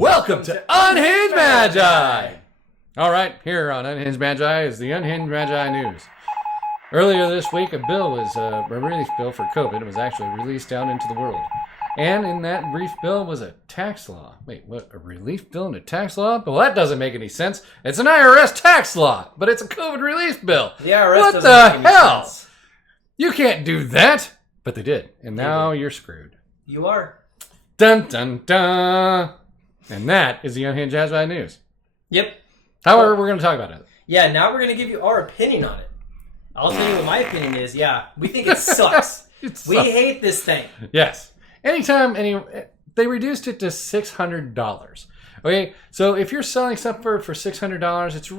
Welcome to Unhinged Magi! Alright, here on Unhinged Magi is the Unhinged Magi news. Earlier this week, a bill was, a relief bill for COVID was actually released out into the world. And in that relief bill was a tax law. Wait, what? A relief bill and a tax law? Well, that doesn't make any sense. It's an IRS tax law, but it's a COVID relief bill. The IRS what doesn't the make any hell? sense. You can't do that. But they did. And now you're screwed. You are. Dun, dun, dun. And that is the Unhinged Magi news. Yep. However, we're going to talk about it. Yeah, now we're going to give you our opinion on it. I'll tell you what my opinion is. Yeah, we think it sucks. We hate this thing. Yes. They reduced it to $600. Okay, so if you're selling something for $600, it's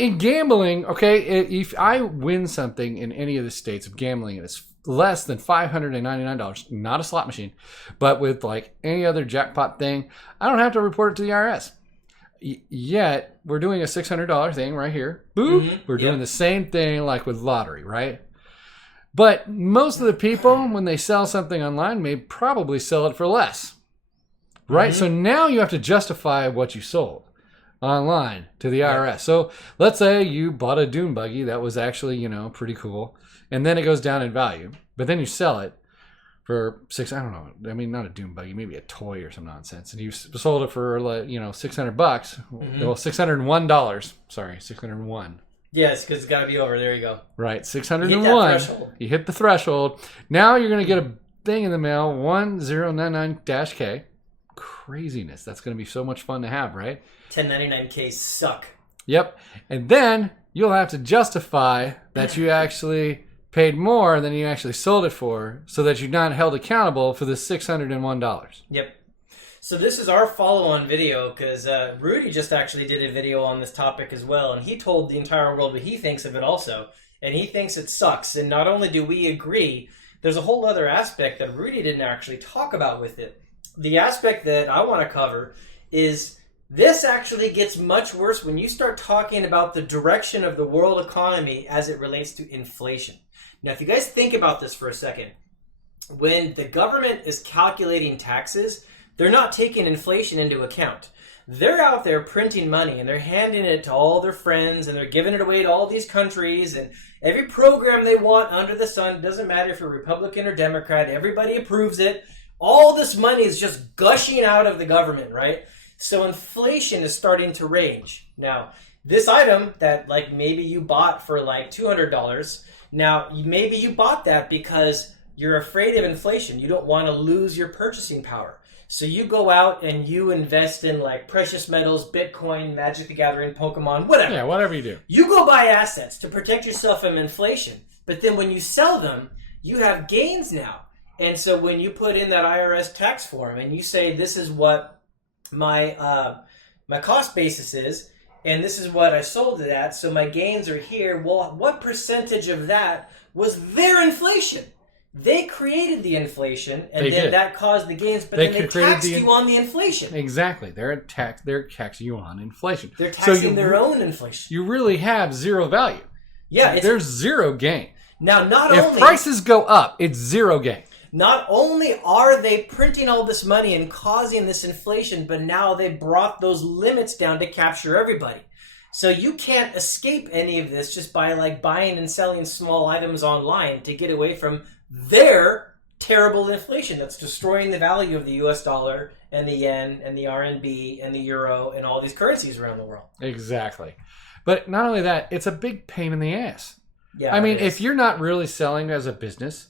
in gambling, okay, if I win something in any of the states of gambling and it's less than $599, not a slot machine, but with like any other jackpot thing, I don't have to report it to the IRS. Yet, we're doing a $600 thing right here. Boop. Mm-hmm. We're doing the same thing like with lottery, right? But most of the people, when they sell something online, may probably sell it for less. Right? Mm-hmm. So now you have to justify what you sold online to the IRS. So let's say you bought a dune buggy that was actually, pretty cool. And then it goes down in value. But then you sell it for not a dune buggy, maybe a toy or some nonsense. And you sold it for, $600. Mm-hmm. Well, $601. Sorry, $601. Yes, because it's got to be over. There you go. Right, 601. You hit the threshold. Now you're going to get a thing in the mail, 1099-K. Craziness. That's going to be so much fun to have, right? 1099-Ks suck. Yep. And then you'll have to justify that you actually paid more than you actually sold it for so that you're not held accountable for the $601. Yep. So this is our follow-on video because Rudy just actually did a video on this topic as well, and he told the entire world what he thinks of it also, and he thinks it sucks. And not only do we agree, there's a whole other aspect that Rudy didn't actually talk about with it. The aspect that I want to cover is this actually gets much worse when you start talking about the direction of the world economy as it relates to inflation. Now, if you guys think about this for a second, when the government is calculating taxes, they're not taking inflation into account. They're out there printing money and they're handing it to all their friends and they're giving it away to all these countries and every program they want under the sun. Doesn't matter if you're Republican or Democrat, everybody approves it. All this money is just gushing out of the government, right? So inflation is starting to range. Now, this item that maybe you bought for $200, now maybe you bought that because you're afraid of inflation. You don't want to lose your purchasing power. So you go out and you invest in precious metals, Bitcoin, Magic the Gathering, Pokemon, whatever. Yeah, whatever you do. You go buy assets to protect yourself from inflation. But then when you sell them, you have gains now. And so when you put in that IRS tax form and you say this is what my cost basis is, and this is what I sold it at, so my gains are here. Well, what percentage of that was their inflation? They created the inflation, and that caused the gains, but then they taxed you on the inflation. Exactly. They're taxing you on inflation. They're taxing their own inflation. You really have zero value. Yeah. There's zero gain. Now, if prices go up, it's zero gain. Not only are they printing all this money and causing this inflation, but now they brought those limits down to capture everybody. So you can't escape any of this just by buying and selling small items online to get away from their terrible inflation that's destroying the value of the US dollar and the yen and the RMB and the euro and all these currencies around the world. Exactly. But not only that, it's a big pain in the ass. Yeah. If you're not really selling as a business,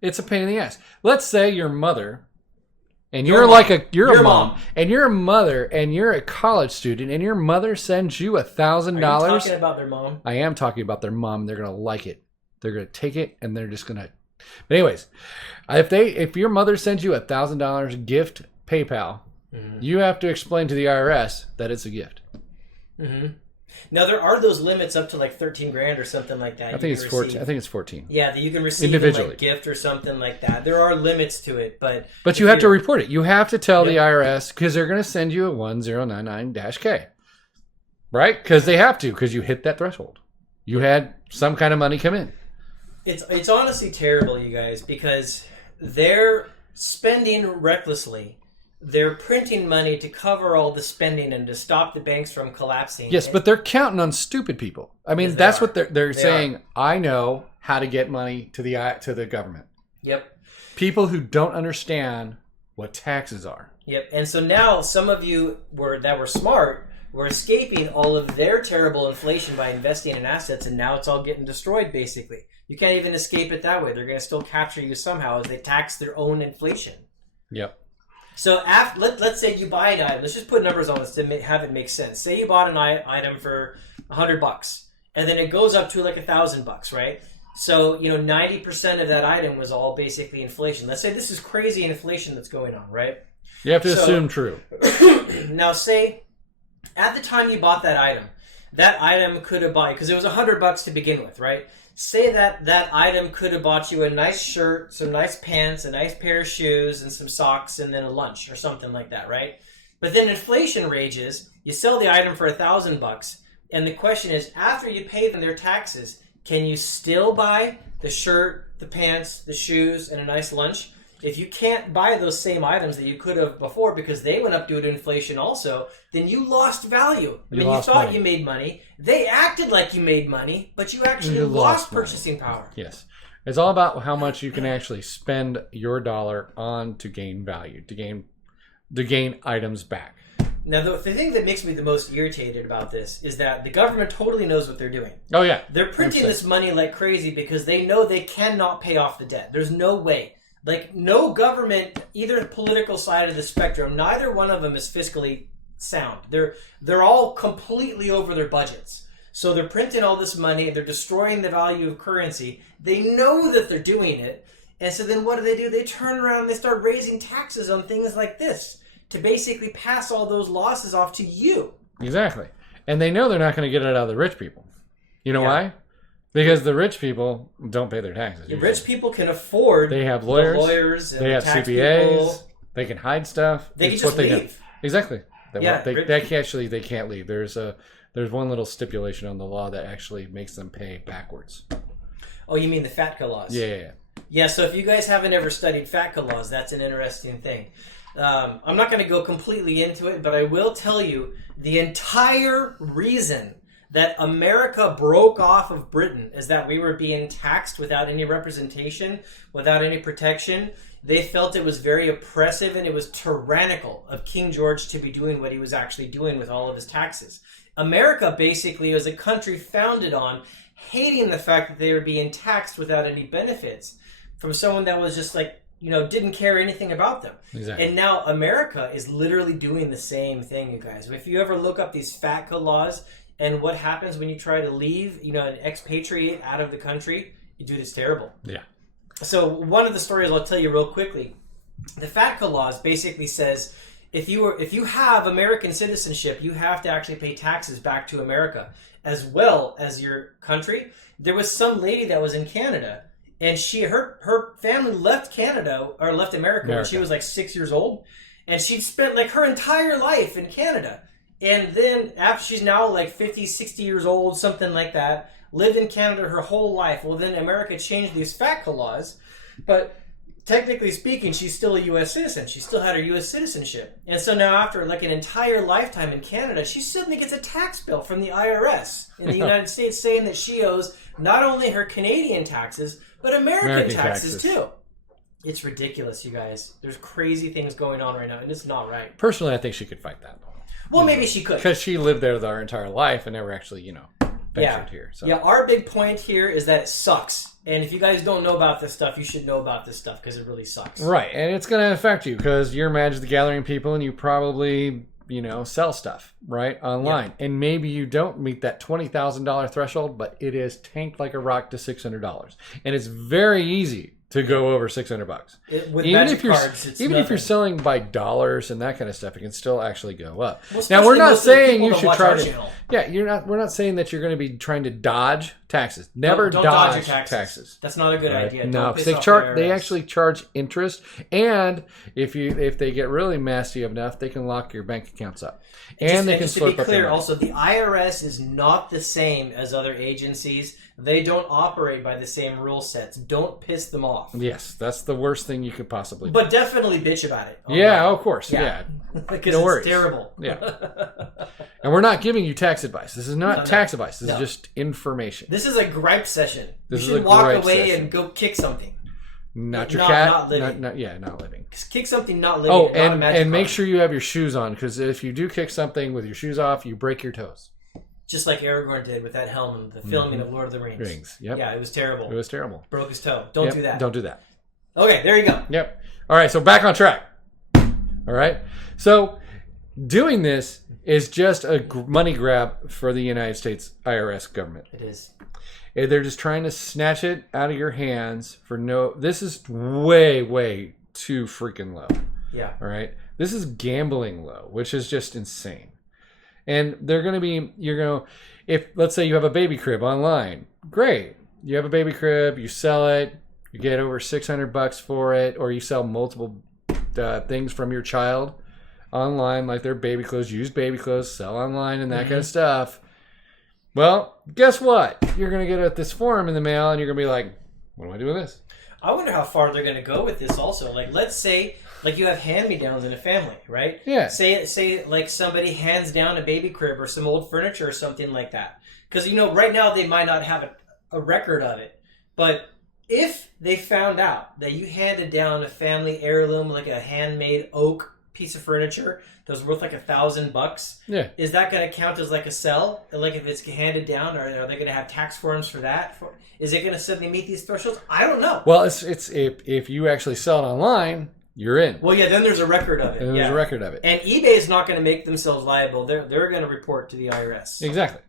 it's a pain in the ass. Let's say your mother, and you're a mom, and you're a mother, and you're a college student, and your mother sends you $1,000. Are you talking about their mom? I am talking about their mom. They're going to like it. They're going to take it, and they're just going to... But anyways, if your mother sends you $1,000 gift PayPal, you have to explain to the IRS that it's a gift. Mm-hmm. Now there are those limits up to $13,000 or something like that. I think it's 14. I think it's 14. Yeah, that you can receive individually, gift or something like that. There are limits to it, but you have to report it. You have to tell the IRS because they're going to send you a 1099-K, right? Because they have to because you hit that threshold. You had some kind of money come in. It's honestly terrible, you guys, because they're spending recklessly they're printing money to cover all the spending and to stop the banks from collapsing. Yes, but they're counting on stupid people. I mean, Yes, that's they what they're saying. I know how to get money to the government. Yep. People who don't understand what taxes are. Yep. And so now some of you that were smart were escaping all of their terrible inflation by investing in assets, and now it's all getting destroyed, basically. You can't even escape it that way. They're going to still capture you somehow as they tax their own inflation. Yep. So let's say you buy an item. Let's just put numbers on this to have it make sense. Say you bought an item for $100, and then it goes up to like $1,000, right? So 90% of that item was all basically inflation. Let's say this is crazy inflation that's going on, right? You have to assume true. Now, say at the time you bought that item could have bought, because it was $100 to begin with, right? Say that item could have bought you a nice shirt, some nice pants, a nice pair of shoes, and some socks, and then a lunch or something like that, right? But then inflation rages. You sell the item for $1,000, and the question is, after you pay them their taxes, can you still buy the shirt, the pants, the shoes, and a nice lunch? If you can't buy those same items that you could have before because they went up due to inflation also, then you lost value. You thought money. You made money. They acted like you made money, but you actually lost purchasing power. Yes. It's all about how much you can actually spend your dollar on to gain value, to gain items back. Now, the thing that makes me the most irritated about this is that the government totally knows what they're doing. Oh, yeah. They're printing this money like crazy because they know they cannot pay off the debt. There's no way. Like, no government, either political side of the spectrum, neither one of them is fiscally sound. They're all completely over their budgets. So they're printing all this money, they're destroying the value of currency. They know that they're doing it. And so then what do? They turn around and they start raising taxes on things like this to basically pass all those losses off to you. Exactly. And they know they're not going to get it out of the rich people. You know why? Because the rich people don't pay their taxes. The rich people can afford. They have lawyers. And they have CPAs. People. They can hide stuff. They can just leave. Exactly. They can't leave. There's one little stipulation on the law that actually makes them pay backwards. Oh, you mean the FATCA laws? Yeah. Yeah. So if you guys haven't ever studied FATCA laws, that's an interesting thing. I'm not going to go completely into it, but I will tell you the entire reason that America broke off of Britain is that we were being taxed without any representation, without any protection. They felt it was very oppressive and it was tyrannical of King George to be doing what he was actually doing with all of his taxes. America basically was a country founded on hating the fact that they were being taxed without any benefits from someone that was just like, didn't care anything about them. Exactly. And now America is literally doing the same thing, you guys. If you ever look up these FATCA laws, and what happens when you try to leave, an expatriate out of the country, dude, it's terrible. Yeah. So one of the stories I'll tell you real quickly, the FATCA laws basically says if you have American citizenship, you have to actually pay taxes back to America as well as your country. There was some lady that was in Canada, and her family left America when she was like 6 years old, and she'd spent like her entire life in Canada. And then after she's now like 50, 60 years old, something like that, lived in Canada her whole life. Well, then America changed these FATCA laws. But technically speaking, she's still a U.S. citizen. She still had her U.S. citizenship. And so now after like an entire lifetime in Canada, she suddenly gets a tax bill from the IRS in the United States saying that she owes not only her Canadian taxes, but American taxes too. It's ridiculous, you guys. There's crazy things going on right now, and it's not right. Personally, I think she could fight that. Well, maybe she could. Because she lived there our entire life and never actually, ventured here. So. Yeah, our big point here is that it sucks. And if you guys don't know about this stuff, you should know about this stuff because it really sucks. Right, and it's going to affect you because you're Magic the Gathering people and you probably, sell stuff, right, online. Yeah. And maybe you don't meet that $20,000 threshold, but it is tanked like a rock to $600. And it's very easy to go over $600. Even if you're selling by dollars and that kind of stuff, it can still actually go up. Well, now we're not saying you should try to. Yeah, we're not saying that you're going to be trying to dodge taxes. Never Don't dodge your taxes. That's not a good idea. No, because because they actually charge interest, and if they get really nasty enough, they can lock your bank accounts up, and they can slurp up your money. To be clear, also the IRS is not the same as other agencies. They don't operate by the same rule sets. Don't piss them off. Yes, that's the worst thing you could possibly do. But definitely bitch about it. Yeah, of course. Yeah. Because it's terrible. Yeah. And we're not giving you tax advice. This is not tax advice. This is just information. This is a gripe session. You should walk away and go kick something. Not your cat. Not living. Not living. Kick something not living. Oh, and make sure you have your shoes on, because if you do kick something with your shoes off, you break your toes. Just like Aragorn did with that helm in the filming of Lord of the Rings. Yep. Yeah, it was terrible. It was terrible. Broke his toe. Don't do that. Don't do that. Okay, there you go. Yep. All right, so back on track. All right. So doing this is just a money grab for the United States IRS government. It is. They're just trying to snatch it out of your hands for no... This is way, way too freaking low. Yeah. All right. This is gambling low, which is just insane. And they're going to be, if let's say you have a baby crib online, great. You have a baby crib, you sell it, you get over $600 for it, or you sell multiple things from your child online, like their baby clothes, used baby clothes, sell online and that kind of stuff. Well, guess what? You're going to get this form in the mail and you're going to be like, what do I do with this? I wonder how far they're going to go with this also. Like, let's say, like, you have hand-me-downs in a family, right? Yeah. Say like, somebody hands down a baby crib or some old furniture or something like that. Because, right now they might not have a record of it. But if they found out that you handed down a family heirloom, like a handmade oak piece of furniture that was worth like $1,000, yeah, is that going to count as like a sell? Like, if it's handed down, or are they going to have tax forms for that? Is it going to suddenly meet these thresholds? I don't know. Well, it's if you actually sell it online, you're in. Well, yeah, then there's a record of it. And there's a record of it. And eBay is not going to make themselves liable. They're going to report to the IRS. Exactly.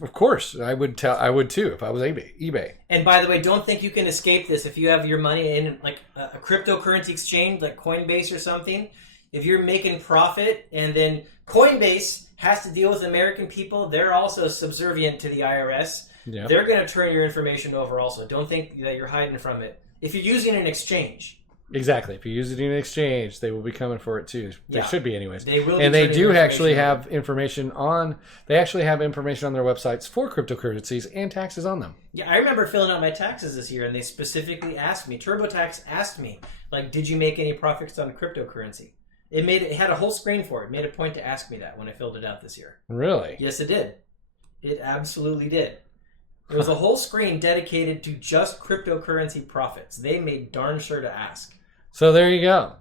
Of course, I would too if I was eBay. And by the way, don't think you can escape this if you have your money in like a cryptocurrency exchange like Coinbase or something. If you're making profit and then Coinbase has to deal with American people, they're also subservient to the IRS. Yep. They're going to turn your information over also. Don't think that you're hiding from it. If you're using an exchange. Exactly. If you use it in an exchange, they will be coming for it too. They should be anyways. They will. And they do actually have information on their websites for cryptocurrencies and taxes on them. Yeah, I remember filling out my taxes this year and they specifically asked me, TurboTax asked me, like, did you make any profits on cryptocurrency? It had a whole screen for it. It made a point to ask me that when I filled it out this year. Really? Yes, it did. It absolutely did. There was a whole screen dedicated to just cryptocurrency profits. They made darn sure to ask. So there you go.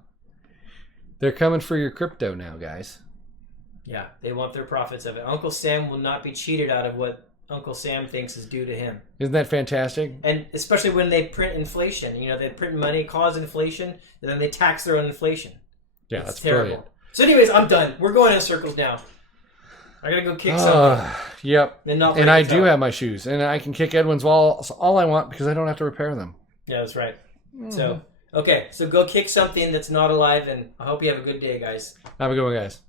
They're coming for your crypto now, guys. Yeah, they want their profits of it. Uncle Sam will not be cheated out of what Uncle Sam thinks is due to him. Isn't that fantastic? And especially when they print inflation. They print money, cause inflation, and then they tax their own inflation. Yeah, that's terrible. Brilliant. So anyways, I'm done. We're going in circles now. I gotta go kick something. Yep. And I do have my shoes. And I can kick Edwin's walls all I want because I don't have to repair them. Yeah, that's right. Mm-hmm. So go kick something that's not alive, and I hope you have a good day, guys. Have a good one, guys.